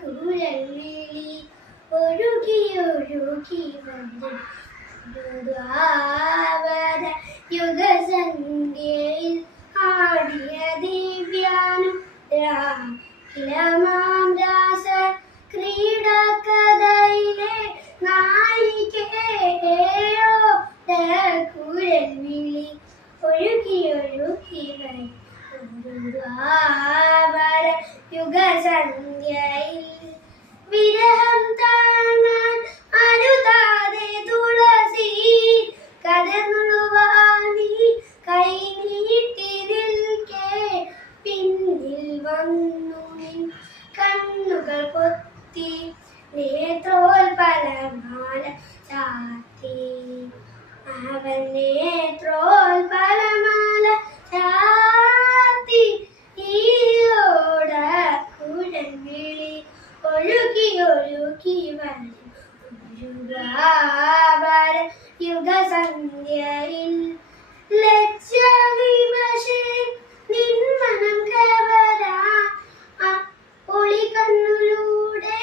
കുഴൽവിളി ഒഴുകി ഒഴുകി വന്നു ദ്വാപര യുഗസന്ധ്യയിൽ ആടിയ ദിവ്യാനുരാഗിലമാം രാസ ക്രീഡകഥയിലെ നായികയോ കുഴൽവിളി ഒഴുകി ഒഴുകി വന്നു ദ്വാപര യുഗസന്ധ്യയിൽ വിരഹം താങ്ങാൻ അനുതാതെ തുളസി കടന്നുവാൻ നീ കൈ നീട്ടി നിൽക്കെ പിന്നിൽ വന്നു നിൻ കണ്ണുകൾ പൊത്തി നേത്രോൽപലമാല ചാർത്തി അവൻ നേത്രോൽപലമാല ചാർത്തി ഈയോട കുഴൽവിളി ഒഴുകി ഒഴുകി വരും ദ്വാപര യുഗസന്ധ്യയിൽ ലജ്ജാവിവശേ നിൻ മനം കവരാൻ ഒളികണ്ണിലൂടെ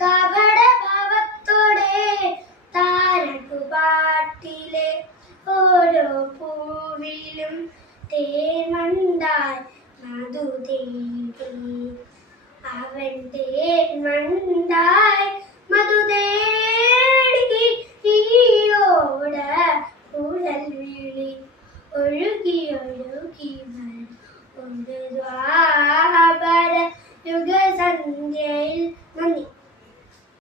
കപടഭാവത്തോടെ താരകുപാട്ടിലെ ഓരോ പൂവിലും തേൻമണ്ടായി മധു തേടി അവൻ തേൻമണ്ടായി മധു തേടി